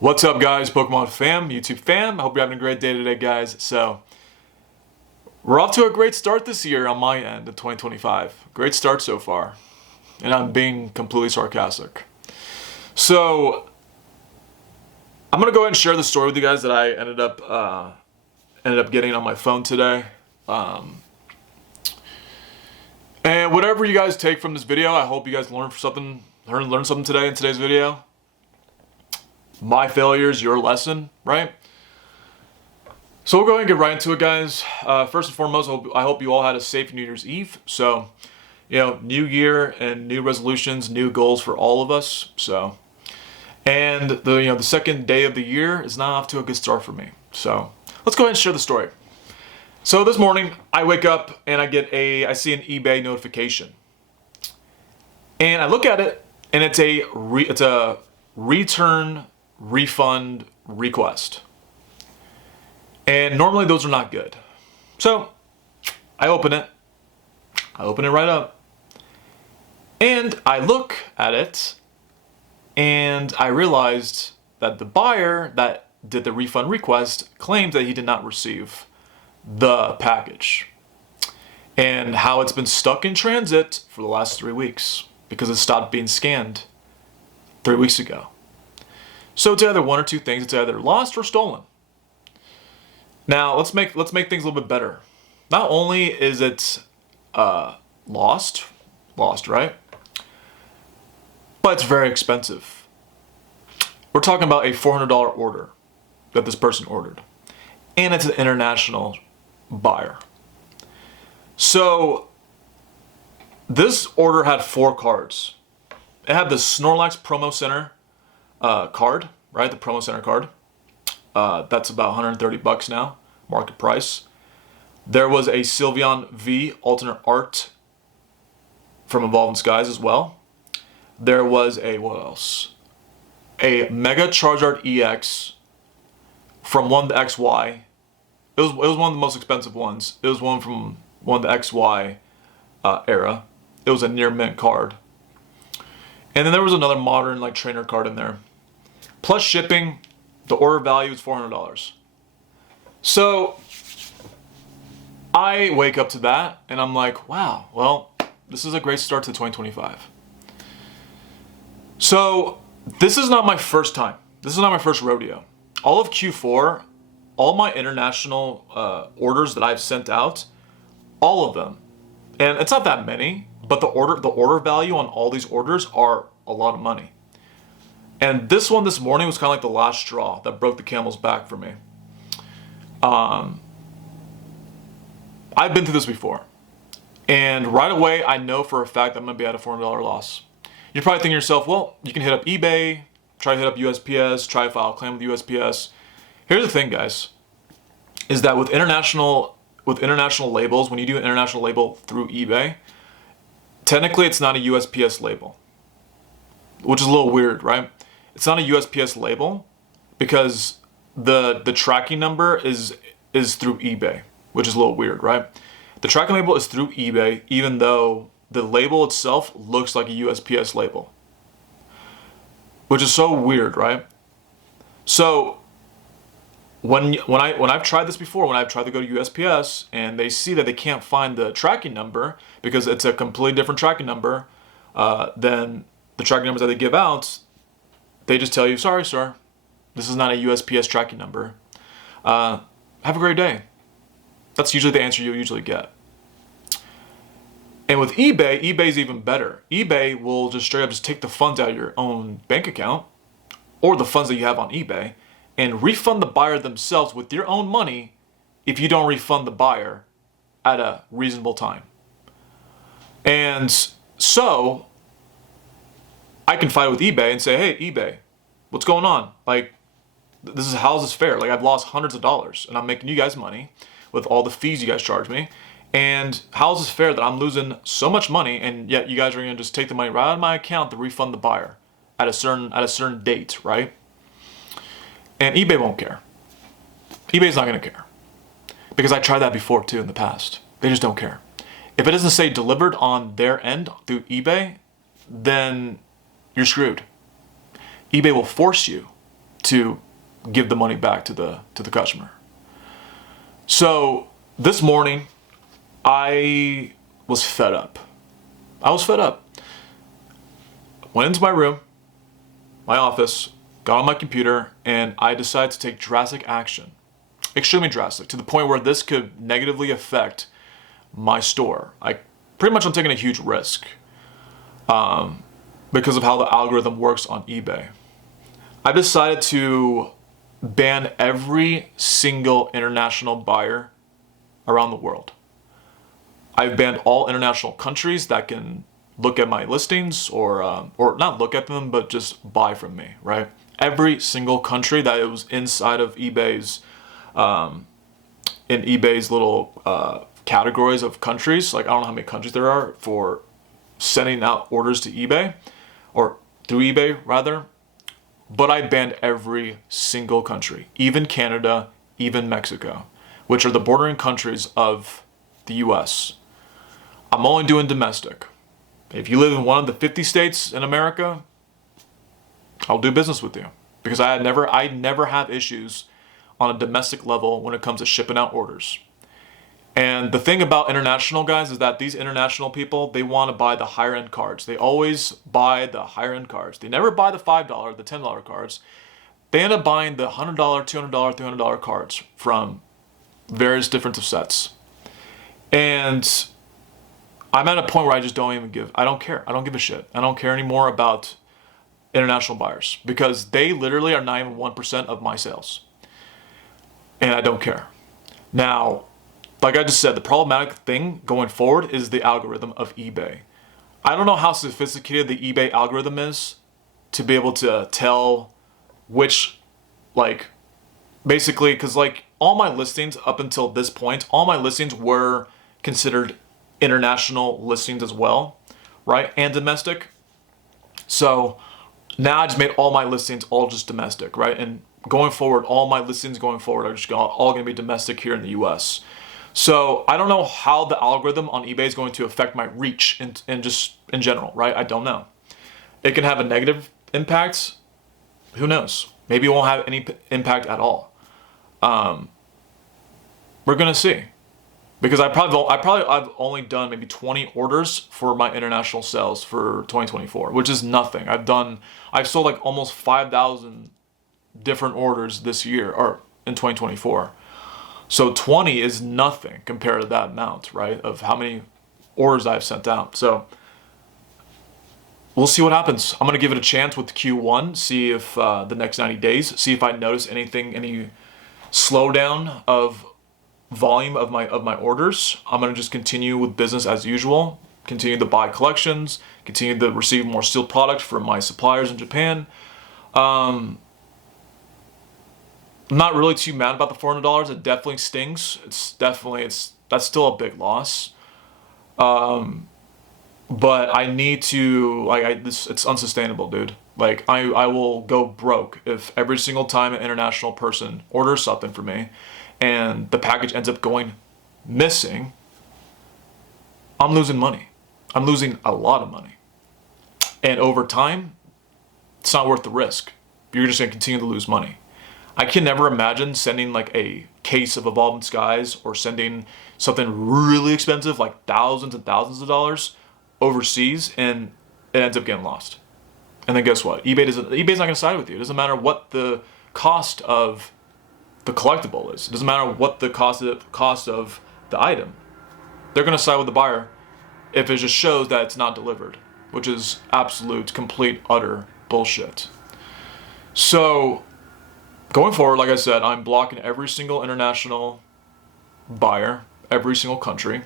What's up, guys? Pokemon fam, YouTube fam. I hope you're having a great day today, guys. So, we're off to a great start this year on my end in 2025. Great start so far. And I'm being completely sarcastic. So, I'm going to go ahead and share the story with you guys that I ended up getting on my phone today. And whatever you guys take from this video, I hope you guys learn something today in today's video. My failure is your lesson, right? So we'll go ahead and get right into it, guys. First and foremost, I hope you all had a safe New Year's Eve. So, new year and new resolutions, new goals for all of us. So, and the second day of the year is not off to a good start for me. So let's go ahead and share the story. So this morning, I wake up and I see an eBay notification, and I look at it, and it's a return refund request. And normally those are not good. So I open it right up, and I look at it, and I realized that the buyer that did the refund request claims that he did not receive the package, and how it's been stuck in transit for the last 3 weeks because it stopped being scanned 3 weeks ago. So it's either one or two things. It's either lost or stolen. Now let's make things a little bit better. Not only is it lost, right? But it's very expensive. We're talking about a $400 order that this person ordered, and it's an international buyer. So this order had 4 cards. It had the Snorlax Promo Center card, right? The Promo Center card. That's about $130 now, market price. There was a Sylveon V alternate art from Evolving Skies as well. There was what else? A Mega Charizard EX from one of the XY. It was one of the most expensive ones. It was one from one of the XY era. It was a near mint card. And then there was another modern trainer card in there. Plus shipping, the order value is $400. So I wake up to that and I'm like, wow, well, this is a great start to 2025. So this is not my first time. This is not my first rodeo. All of Q4, all my international orders that I've sent out, all of them, and it's not that many, but the order value on all these orders are a lot of money. And this one this morning was kind of like the last straw that broke the camel's back for me. I've been through this before, and right away I know for a fact I'm going to be at a $400 loss. You're probably thinking to yourself, well, you can hit up eBay, try to hit up USPS, try to file a claim with USPS. Here's the thing, guys, is that with international labels, when you do an international label through eBay, technically it's not a USPS label, which is a little weird, right? It's not a USPS label because the tracking number is through eBay, which is a little weird, right? The tracking label is through eBay, even though the label itself looks like a USPS label, which is so weird, right? So when I've tried this before, when I've tried to go to USPS and they see that they can't find the tracking number because it's a completely different tracking number than the tracking numbers that they give out, they just tell you, sorry, sir, this is not a USPS tracking number. Have a great day. That's usually the answer you usually get. And with eBay, eBay's even better. eBay will just straight up take the funds out of your own bank account or the funds that you have on eBay and refund the buyer themselves with your own money if you don't refund the buyer at a reasonable time. And so I can fight with eBay and say, hey, eBay, what's going on? How's this fair? I've lost hundreds of dollars and I'm making you guys money with all the fees you guys charge me. And how is this fair that I'm losing so much money and yet you guys are going to just take the money right out of my account to refund the buyer at a certain date, right? And eBay won't care. eBay's not going to care. Because I tried that before too in the past. They just don't care. If it doesn't say delivered on their end through eBay, then you're screwed. eBay will force you to give the money back to the customer. So this morning, I was fed up. Went into my room, my office, got on my computer, and I decided to take drastic action. Extremely drastic, to the point where this could negatively affect my store. I'm taking a huge risk because of how the algorithm works on eBay. I've decided to ban every single international buyer around the world. I've banned all international countries that can look at my listings or not look at them, but just buy from me, right? Every single country that was inside of eBay's little categories of countries. Like, I don't know how many countries there are for sending out orders to eBay, or through eBay rather. But I banned every single country, even Canada, even Mexico, which are the bordering countries of the US. I'm only doing domestic. If you live in one of the 50 states in America, I'll do business with you, because I never have issues on a domestic level when it comes to shipping out orders. And the thing about international guys is that these international people, they want to buy the higher end cards. They always buy the higher end cards. They never buy the $5, the $10 cards. They end up buying the $100, $200, $300 cards from various different sets. And I'm at a point where I just I don't care. I don't give a shit. I don't care anymore about international buyers, because they literally are not even 1% of my sales. And I don't care. Now, like I just said, the problematic thing going forward is the algorithm of eBay. I don't know how sophisticated the eBay algorithm is to be able to tell which, basically, because all my listings up until this point, all my listings were considered international listings as well, right? And domestic. So now I just made all my listings all just domestic, right? And going forward, all my listings going forward are just all going to be domestic here in the US. So I don't know how the algorithm on eBay is going to affect my reach in general, right? I don't know. It can have a negative impact. Who knows? Maybe it won't have any impact at all. We're gonna see, because I've only done maybe 20 orders for my international sales for 2024, which is nothing. I've sold almost 5,000 different orders this year, or in 2024. So 20 is nothing compared to that amount, right, of how many orders I've sent out. So we'll see what happens. I'm going to give it a chance with Q1, see if the next 90 days, see if I notice any slowdown of volume of my orders. I'm going to just continue with business as usual, continue to buy collections, continue to receive more steel product from my suppliers in Japan. I'm not really too mad about the $400. It definitely stings. That's still a big loss. But I need to, it's unsustainable, dude. I will go broke if every single time an international person orders something for me and the package ends up going missing. I'm losing money. I'm losing a lot of money. And over time, it's not worth the risk. You're just going to continue to lose money. I can never imagine sending a case of Evolving Skies or sending something really expensive, thousands and thousands of dollars overseas, and it ends up getting lost. And then guess what? eBay's not going to side with you. It doesn't matter what the cost of the collectible is. It doesn't matter what the cost of the item. They're going to side with the buyer if it just shows that it's not delivered, which is absolute, complete, utter bullshit. So going forward, like I said, I'm blocking every single international buyer, every single country.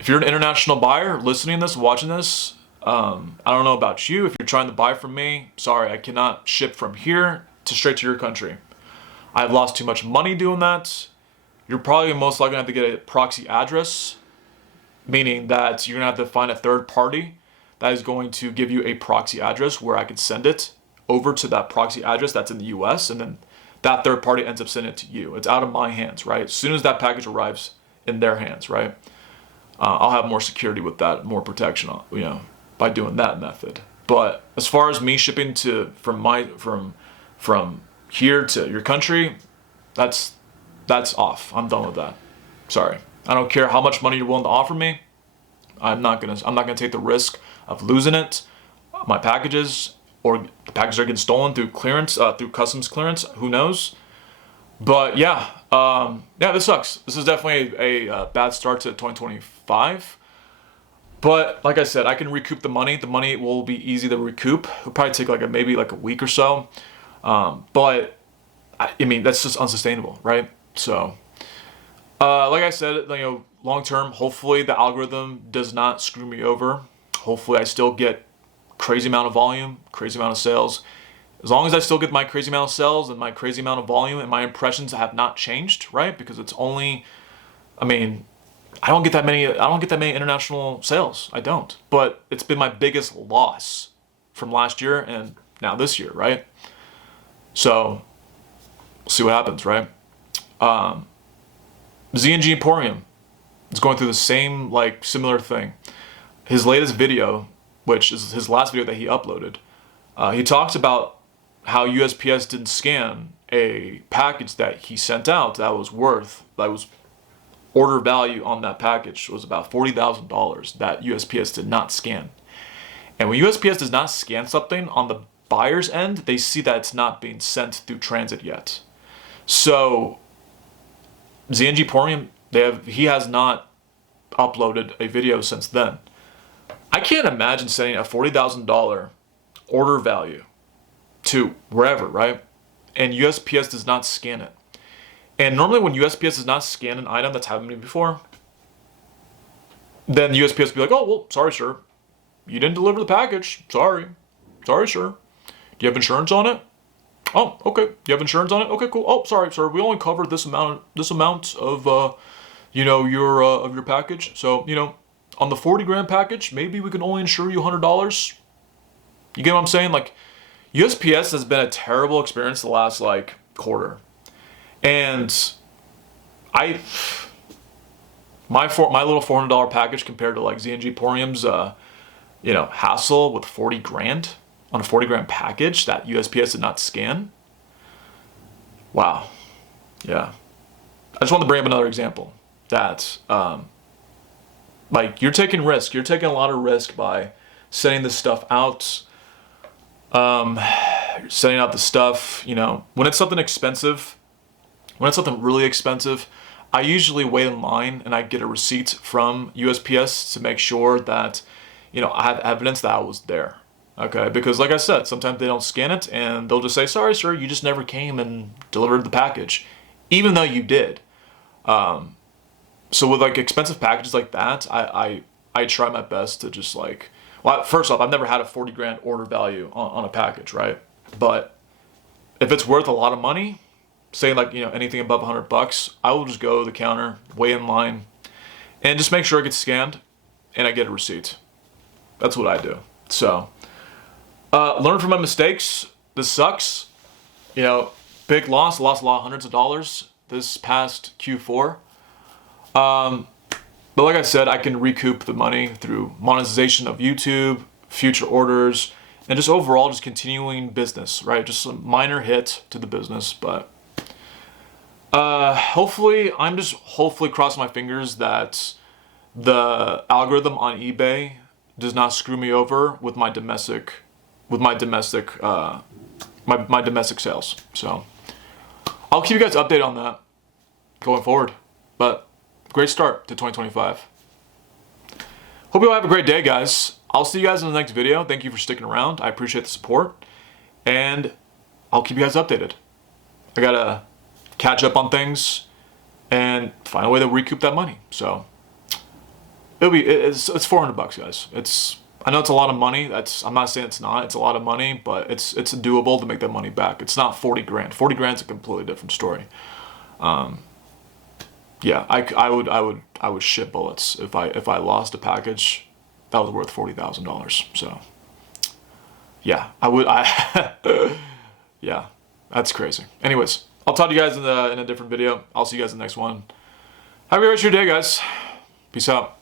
If you're an international buyer listening to this, watching this, I don't know about you. If you're trying to buy from me, sorry, I cannot ship from here straight to your country. I've lost too much money doing that. You're probably most likely going to have to get a proxy address, meaning that you're going to have to find a third party that is going to give you a proxy address where I can send it over to that proxy address that's in the US, and then that third party ends up sending it to you. It's out of my hands, right? As soon as that package arrives in their hands, right? I'll have more security with that, more protection, by doing that method. But as far as me shipping from from here to your country, that's off. I'm done with that. Sorry. I don't care how much money you're willing to offer me. I'm not gonna take the risk of losing it, my packages, or the packages are getting stolen through clearance, through customs clearance. Who knows? But yeah, this sucks. This is definitely a bad start to 2025. But like I said, I can recoup the money. The money will be easy to recoup. It'll probably take maybe a week or so. But I mean, that's just unsustainable, right? So, like I said, long term, hopefully the algorithm does not screw me over. Hopefully I still get crazy amount of volume, crazy amount of sales. As long as I still get my crazy amount of sales and my crazy amount of volume, and my impressions have not changed, right? Because it's only, I mean, I don't get that many international sales. I don't. But it's been my biggest loss from last year and now this year, right? So we'll see what happens, right? ZNG Emporium is going through the same similar thing. His latest video, which is his last video that he uploaded, he talks about how USPS didn't scan a package that he sent out that was order value on that package was about $40,000 that USPS did not scan. And when USPS does not scan something on the buyer's end, they see that it's not being sent through transit yet. So ZNG Emporium, he has not uploaded a video since then. I can't imagine sending a $40,000 order value to wherever, right? And USPS does not scan it. And normally when USPS does not scan an item, that's happened to me before, then USPS will be like, oh, well, sorry, sir. You didn't deliver the package. Sorry, sir. Do you have insurance on it? Oh, okay. Do you have insurance on it? Okay, cool. Oh, sorry, sir. We only covered this amount of, your package. So, on the 40 grand package, maybe we can only insure you $100. You get what I'm saying? USPS has been a terrible experience the last quarter. And my little $400 package compared to ZNG Emporium's hassle with 40 grand on a 40 grand package that USPS did not scan. Wow. Yeah. I just want to bring up another example that you're taking risk. You're taking a lot of risk by sending this stuff out. Sending out the stuff, when it's something expensive, when it's something really expensive, I usually wait in line and I get a receipt from USPS to make sure that, I have evidence that I was there. Okay, because like I said, sometimes they don't scan it and they'll just say, sorry, sir, you just never came and delivered the package, even though you did. So with expensive packages like that, I try my best to just well, first off, I've never had a 40 grand order value on a package, right? But if it's worth a lot of money, say anything above $100, I will just go to the counter, wait in line, and just make sure it gets scanned and I get a receipt. That's what I do. So, learn from my mistakes. This sucks. Big loss, lost a lot, hundreds of dollars this past Q4. But like I said, I can recoup the money through monetization of YouTube, future orders, and just overall just continuing business, right? Just a minor hit to the business, but hopefully crossing my fingers that the algorithm on eBay does not screw me over with my domestic sales. So I'll keep you guys updated on that going forward. But great start to 2025. Hope you all have a great day, guys. I'll see you guys in the next video. Thank you for sticking around. I appreciate the support. And I'll keep you guys updated. I gotta catch up on things and find a way to recoup that money. So it's $400, guys. I know it's a lot of money. I'm not saying it's not. It's a lot of money, but it's doable to make that money back. It's not 40 grand. 40 grand's a completely different story. Yeah, I would shit bullets if I lost a package that was worth $40,000. So yeah, yeah, that's crazy. Anyways, I'll talk to you guys in a different video. I'll see you guys in the next one. Have a great rest of your day, guys. Peace out.